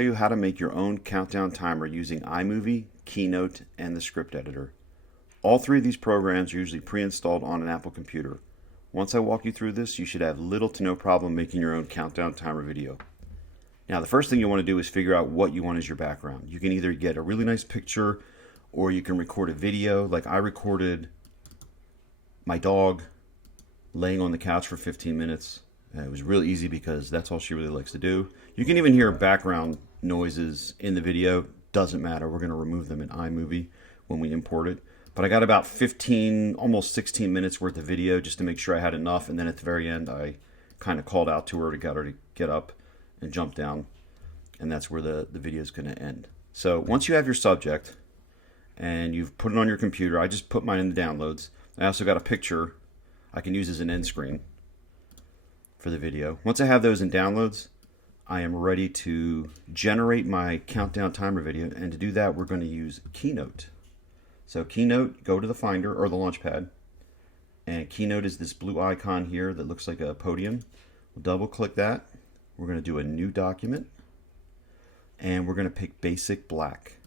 You how to make your own countdown timer using iMovie, Keynote, and the script editor. All three of these programs are usually pre-installed on an Apple computer. Once I walk you through this, you should have little to no problem making your own countdown timer video. Now, the first thing you want to do is figure out what you want as your background. You can either get a really nice picture or you can record a video. Like I recorded my dog laying on the couch for 15 minutes. It was really easy because that's all she really likes to do. You can even hear background noises in the video. Doesn't matter. We're going to remove them in iMovie when we import it. But I got about 15, almost 16 minutes worth of video just to make sure I had enough. And then at the very end, I kind of called out to her to get her to get up and jump down. And that's where the video is going to end. So once you have your subject and you've put it on your computer, I just put mine in the downloads. I also got a picture I can use as an end screen for the video. Once I have those in downloads, I am ready to generate my countdown timer video. And to do that, we're going to use Keynote. So Keynote, go to the Finder or the Launchpad. And Keynote is this blue icon here that looks like a podium. We'll double click that. We're going to do a new document. And we're going to pick Basic Black.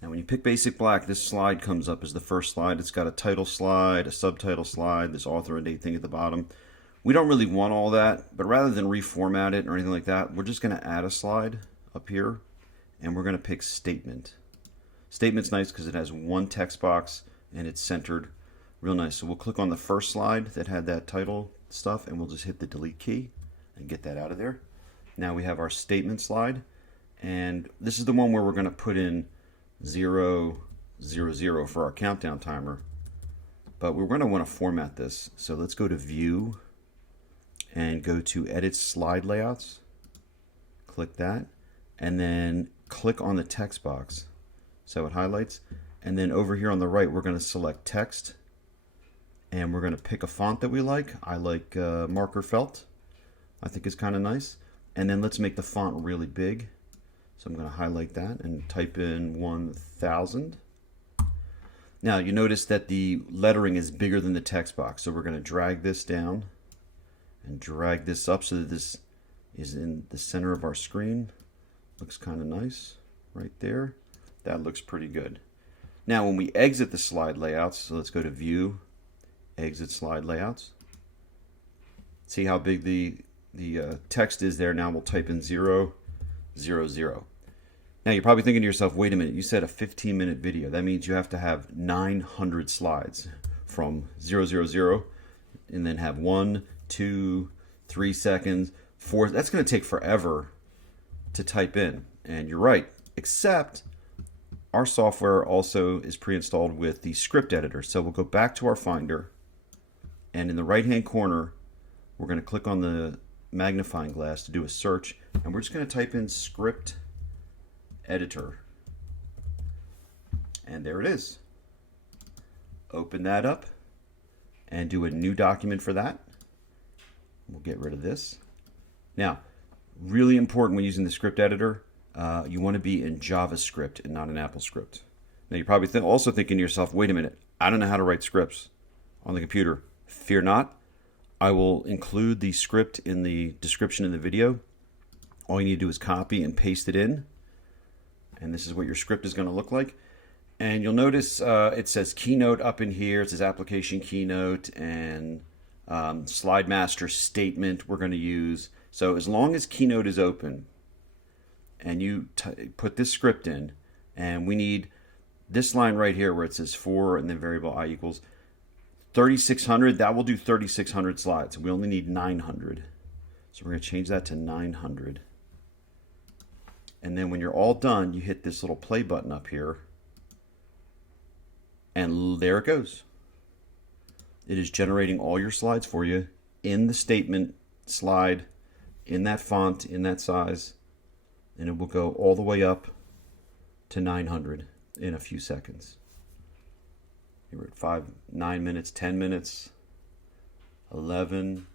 Now when you pick Basic Black, this slide comes up as the first slide. It's got a title slide, a subtitle slide, this author and date thing at the bottom. We don't really want all that, but rather than reformat it or anything like that, we're just going to add a slide up here, and we're going to pick Statement. Statement's nice because it has one text box, and it's centered real nice. So we'll click on the first slide that had that title stuff, and we'll just hit the delete key and get that out of there. Now we have our Statement slide, and this is the one where we're going to put in 0, 0, 0 for our countdown timer. But we're going to want to format this. So let's go to View, and go to Edit Slide Layouts. Click that, and then click on the text box so it highlights. And then over here on the right, we're going to select Text, and we're going to pick a font that we like. I like Marker Felt. I think it's kind of nice. And then let's make the font really big. So I'm going to highlight that and type in 1000. Now you notice that the lettering is bigger than the text box, so we're going to drag this down and drag this up so that this is in the center of our screen. Looks kind of nice right there. That looks pretty good. Now when we exit the slide layouts, so let's go to View, Exit Slide Layouts. See how big the text is there. Now we'll type in 0, 0, 0. Now you're probably thinking to yourself, wait a minute, you said a 15-minute video. That means you have to have 900 slides from 0, 0, 0, and then have 1, 2, 3 seconds, 4. That's going to take forever to type in. And you're right, except our software also is pre-installed with the script editor. So we'll go back to our Finder, and in the right-hand corner, we're going to click on the magnifying glass to do a search, and we're just going to type in script editor. And there it is. Open that up and do a new document for that. We'll get rid of this. Now, really important when using the script editor, you want to be in JavaScript and not in AppleScript. Now, you're probably also thinking to yourself, wait a minute, I don't know how to write scripts on the computer. Fear not. I will include the script in the description of the video. All you need to do is copy and paste it in. And this is what your script is going to look like. And you'll notice it says Keynote up in here. It says Application Keynote and Slide Master Statement we're going to use. So as long as Keynote is open and you put this script in, and we need this line right here where it says 4 and then variable I equals 3600, that will do 3600 slides. We only need 900. So we're going to change that to 900. And then when you're all done, you hit this little play button up here, and there it goes. It is generating all your slides for you in the statement slide, in that font, in that size, and it will go all the way up to 900 in a few seconds. You're at 5, 9 minutes, 10 minutes, 11,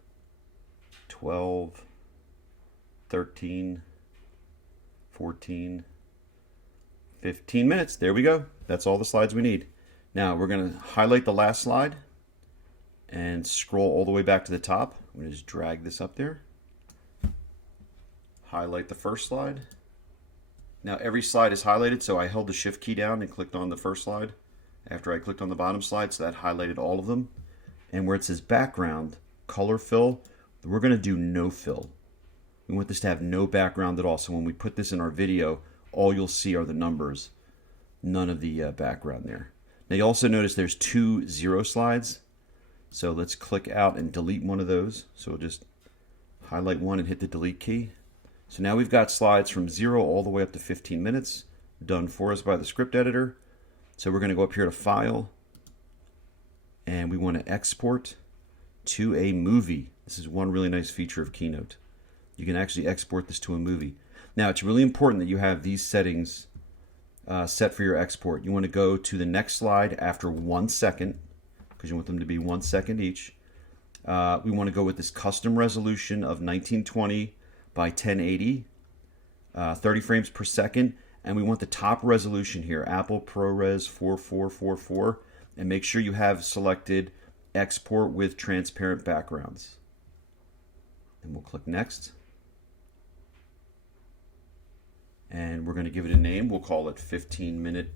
12, 13, 14, 15 minutes. There we go. That's all the slides we need. Now we're going to highlight the last slide and scroll all the way back to the top. I'm going to just drag this up there. highlight the first slide. Now every slide is highlighted, so I held the shift key down and clicked on the first slide after I clicked on the bottom slide, so that highlighted all of them. And where it says background, color fill, we're going to do no fill. We want this to have no background at all, so when we put this in our video, all you'll see are the numbers, none of the background there. Now you also notice there's 2 0 slides, so let's click out and delete one of those. So we'll just highlight one and hit the delete key. So now we've got slides from 0 all the way up to 15 minutes done for us by the script editor. So we're going to go up here to File, and we want to export to a movie. This is one really nice feature of Keynote. You can actually export this to a movie. Now it's really important that you have these settings set for your export. You want to go to the next slide after 1 second, because you want them to be 1 second each. We want to go with this custom resolution of 1920 by 1080, 30 frames per second, and we want the top resolution here, Apple ProRes 4444, and make sure you have selected export with transparent backgrounds. And we'll click next. And we're going to give it a name. We'll call it 15-minute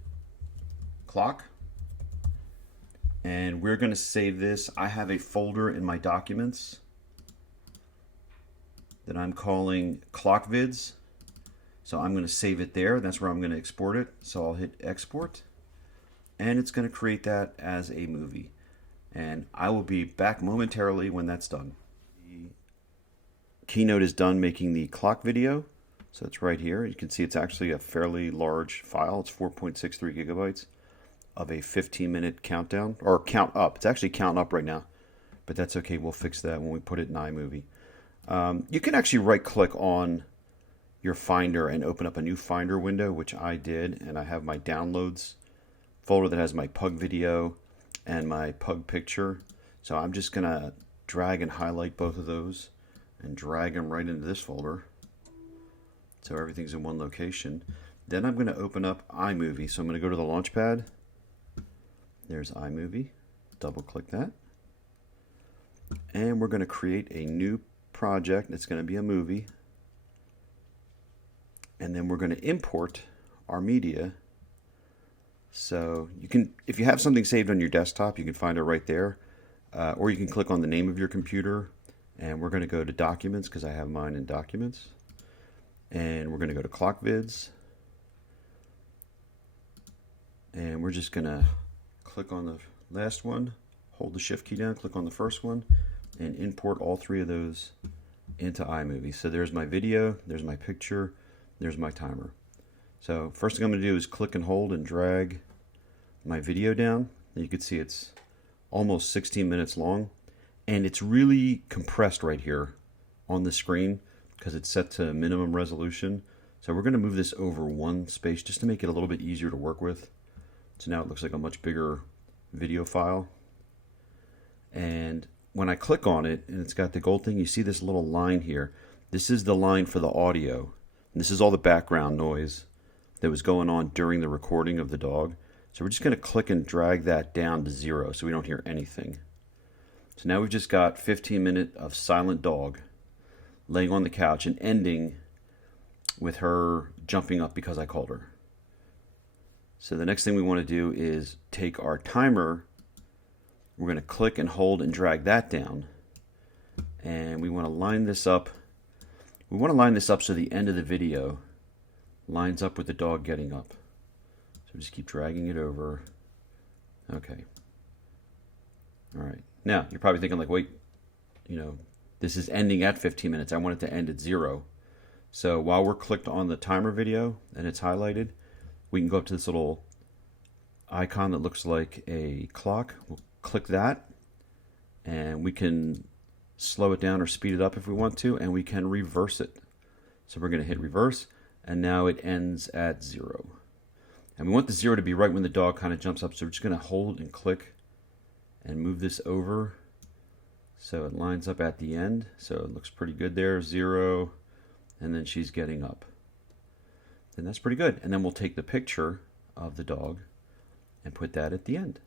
clock. And we're going to save this. I have a folder in my documents that I'm calling clock vids. So I'm going to save it there. That's where I'm going to export it. So I'll hit export, and it's going to create that as a movie. And I will be back momentarily when that's done. The Keynote is done making the clock video. So it's right here. You can see it's actually a fairly large file. It's 4.63 gigabytes of a 15-minute countdown, or count up. It's actually count up right now, but that's okay. We'll fix that when we put it in iMovie. You can actually right-click on your Finder and open up a new Finder window, which I did, and I have my downloads folder that has my pug video and my pug picture. So I'm just going to drag and highlight both of those and drag them right into this folder. So everything's in one location. Then I'm going to open up iMovie. So I'm going to go to the Launchpad. There's iMovie. Double click that. And we're going to create a new project. It's going to be a movie. And then we're going to import our media. So you can, if you have something saved on your desktop, you can find it right there. Or you can click on the name of your computer. And we're going to go to Documents, because I have mine in Documents. And we're going to go to Clock Vids. And we're just going to click on the last one, hold the shift key down, click on the first one, and import all 3 of those into iMovie. So there's my video, there's my picture, there's my timer. So first thing I'm going to do is click and hold and drag my video down. You can see it's almost 16 minutes long, and it's really compressed right here on the screen because it's set to minimum resolution. So we're going to move this over one space just to make it a little bit easier to work with. So now it looks like a much bigger video file. And when I click on it and it's got the gold thing, you see this little line here. This is the line for the audio. And this is all the background noise that was going on during the recording of the dog. So we're just going to click and drag that down to 0 so we don't hear anything. So now we've just got 15 minutes of silent dog laying on the couch and ending with her jumping up because I called her. So the next thing we want to do is take our timer. We're going to click and hold and drag that down. And we want to line this up. We want to line this up so the end of the video lines up with the dog getting up. So just keep dragging it over. Okay. All right. Now, you're probably thinking like, wait, this is ending at 15 minutes. I want it to end at 0. So while we're clicked on the timer video and it's highlighted, we can go up to this little icon that looks like a clock. We'll click that, and we can slow it down or speed it up if we want to, and we can reverse it. So we're going to hit reverse, and now it ends at 0. And we want the 0 to be right when the dog kind of jumps up, so we're just going to hold and click and move this over so it lines up at the end. So it looks pretty good there, 0, and then she's getting up. Then that's pretty good. And then we'll take the picture of the dog and put that at the end.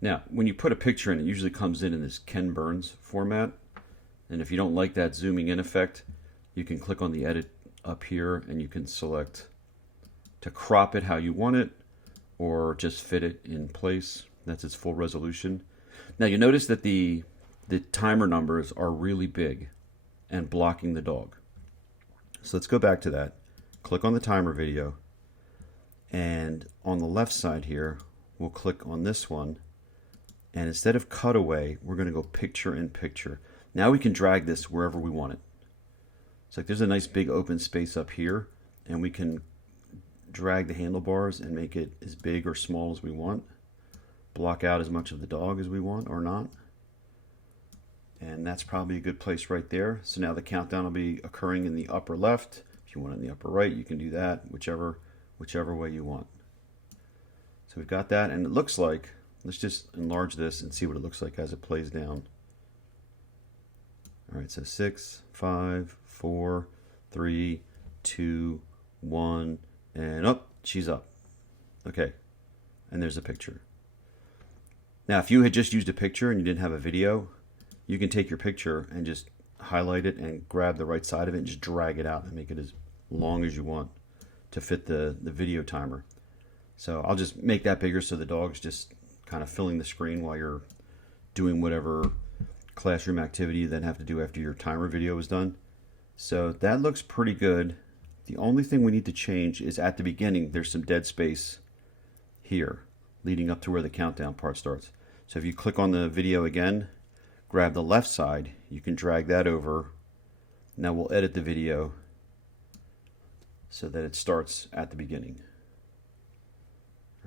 Now, when you put a picture in, it usually comes in this Ken Burns format. And if you don't like that zooming in effect, you can click on the edit up here and you can select to crop it how you want it or just fit it in place. That's its full resolution. Now you notice that the timer numbers are really big and blocking the dog. So let's go back to that. Click on the timer video, and on the left side here we'll click on this one, and instead of cutaway we're going to go picture in picture. Now we can drag this wherever we want it. It's like there's a nice big open space up here, and we can drag the handlebars and make it as big or small as we want, block out as much of the dog as we want or not. And that's probably a good place right there. So now the countdown will be occurring in the upper left. If you want it in the upper right, you can do that, whichever way you want. So we've got that, and it looks like, let's just enlarge this and see what it looks like as it plays down. All right, so 6, 5, 4, 3, 2, 1, and up, she's up. Okay, and there's a picture. Now, if you had just used a picture and you didn't have a video, you can take your picture and just highlight it and grab the right side of it and just drag it out and make it as long as you want to fit the video timer. So I'll just make that bigger so the dog's just kind of filling the screen while you're doing whatever classroom activity you then have to do after your timer video is done. So that looks pretty good. The only thing we need to change is at the beginning there's some dead space here leading up to where the countdown part starts. So if you click on the video again, grab the left side, you can drag that over. Now we'll edit the video so that it starts at the beginning.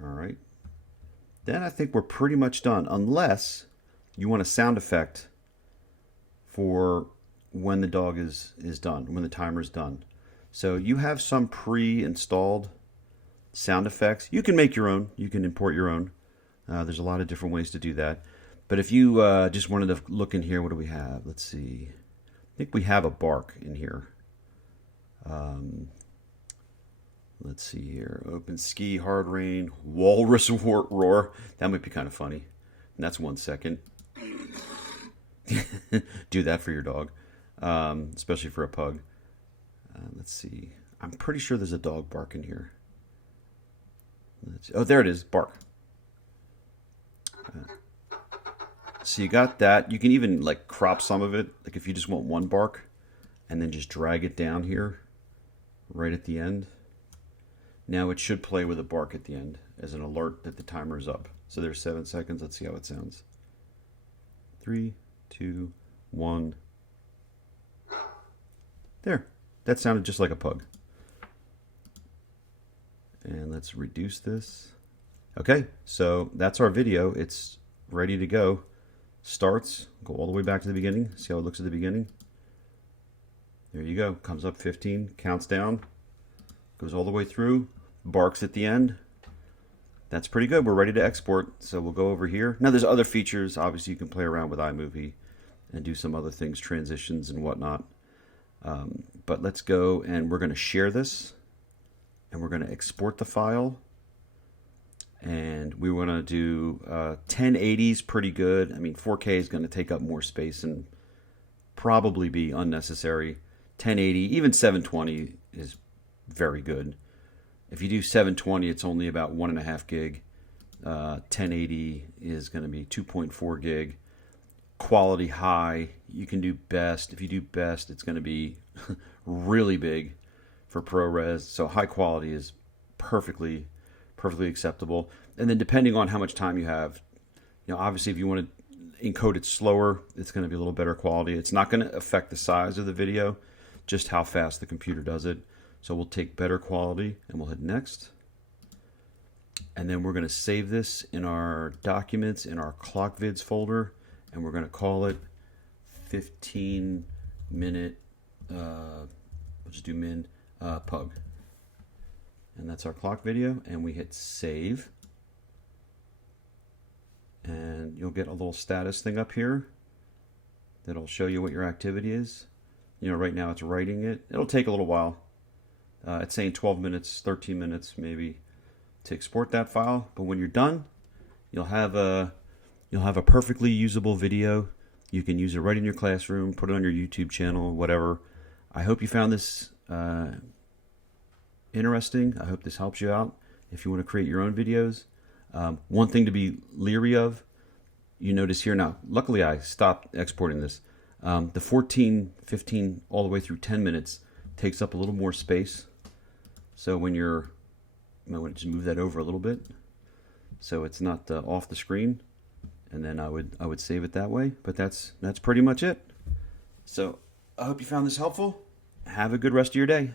All right. Then I think we're pretty much done, unless you want a sound effect for when the dog is done, when the timer is done. So you have some pre-installed sound effects. You can make your own. You can import your own. There's a lot of different ways to do that. But if you just wanted to look in here, what do we have? Let's see. I think we have a bark in here. Let's see here. Open ski, hard rain, walrus roar. That might be kind of funny. And that's 1 second. Do that for your dog, especially for a pug. Let's see. I'm pretty sure there's a dog bark in here. Oh, there it is. Bark. So you got that. You can even like crop some of it. Like if you just want one bark and then just drag it down here right at the end. Now it should play with a bark at the end as an alert that the timer is up. So there's 7 seconds. Let's see how it sounds. 3, 2, 1. There. That sounded just like a pug. And let's reduce this. Okay, so that's our video. It's ready to go. Starts, go all the way back to the beginning. See how it looks at the beginning? There you go. Comes up 15, counts down, goes all the way through, barks at the end. That's pretty good. We're ready to export. So we'll go over here. Now there's other features. Obviously you can play around with iMovie and do some other things, transitions and whatnot. But let's go, and we're going to share this, and we're going to export the file. And we want to do 1080 is pretty good. I mean, 4K is going to take up more space and probably be unnecessary. 1080, even 720 is very good. If you do 720, it's only about 1.5 gig. 1080 is going to be 2.4 gig. Quality high, you can do best. If you do best, it's going to be really big for ProRes. So high quality is perfectly acceptable. And then depending on how much time you have, obviously if you want to encode it slower, it's going to be a little better quality. It's not going to affect the size of the video, just how fast the computer does it. So we'll take better quality and we'll hit next. And then we're going to save this in our documents in our clock vids folder, and we're going to call it 15-minute, we'll just do min, pug. And that's our clock video, and we hit save. And you'll get a little status thing up here that'll show you what your activity is. Right now it's writing it. It'll take a little while. It's saying 12 minutes, 13 minutes maybe to export that file. But when you're done, you'll have a perfectly usable video You can use it right in your classroom, put it on your YouTube channel, whatever. I hope you found this interesting. I hope this helps you out if you want to create your own videos. One thing to be leery of, you notice here now, luckily I stopped exporting this. The 14, 15, all the way through 10 minutes takes up a little more space. So when you're, I might want to just move that over a little bit so it's not off the screen, and then I would save it that way. But that's pretty much it. So I hope you found this helpful. Have a good rest of your day.